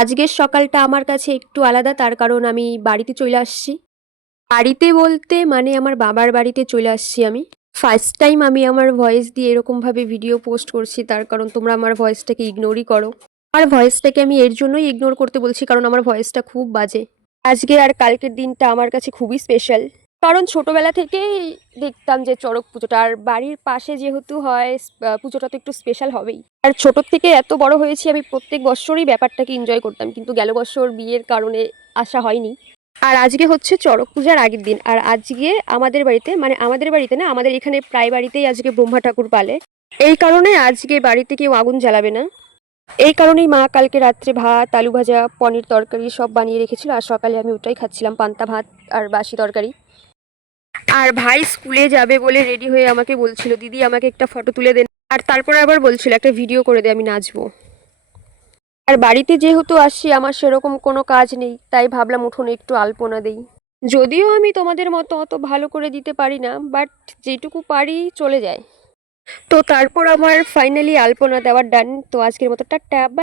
আজকের সকালটা আমার কাছে একটু আলাদা, তার কারণ আমি বাড়িতে চলে আসছি। বাড়িতে বলতে মানে আমার বাবার বাড়িতে চলে আসছি আমি। ফার্স্ট টাইম আমি আমার ভয়েস দিয়ে এরকমভাবে ভিডিও পোস্ট করছি, তার কারণ তোমরা আমার ভয়েসটাকে ইগনোরই করো। আর ভয়েসটাকে আমি এর জন্যই ইগনোর করতে বলছি কারণ আমার ভয়েসটা খুব বাজে। আজকে আর কালকের দিনটা আমার কাছে খুবই স্পেশাল, কারণ ছোটবেলা থেকেই দেখতাম যে চড়ক পুজোটা, আর বাড়ির পাশে যেহেতু হয় পুজোটা তো একটু স্পেশাল হবেই। আর ছোটোর থেকে এত বড় হয়েছি আমি, প্রত্যেক বছরই ব্যাপারটাকে এনজয় করতাম, কিন্তু গেল বছর বিয়ের কারণে আসা হয়নি। আর আজকে হচ্ছে চড়ক পূজার আগের দিন, আর আজকে আমাদের বাড়িতে, মানে আমাদের বাড়িতে না, আমাদের এখানে প্রায় বাড়িতেই আজকে ব্রহ্মা ঠাকুর পালে। এই কারণে আজকে বাড়িতে কেউ আগুন জ্বালাবে না। এই কারণেই মা কালকে রাত্রে ভাত, আলু ভাজা, পনির তরকারি সব বানিয়ে রেখেছিল, আর সকালে আমি ওটাই খাচ্ছিলাম, পান্তা ভাত আর বাসি তরকারি। আর ভাই স্কুলে যাবে বলে রেডি হয়ে আমাকে বলছিল, দিদি আমাকে একটা ফটো তুলে দেন, আর তারপরে আবার বলছিল একটা ভিডিও করে দে, আমি নাচবো। আর বাড়িতে যেহেতু আসছি আমার সেরকম কোনো কাজ নেই, তাই ভাবলাম উঠোনে একটু আলপনা দেই। যদিও আমি তোমাদের মতো অত ভালো করে দিতে পারি না, বাট যেটুকু পারি চলে যায়। তো তারপর আমার ফাইনালি আলপনা দেওয়ার ডান। তো আজকের মতো টাটা।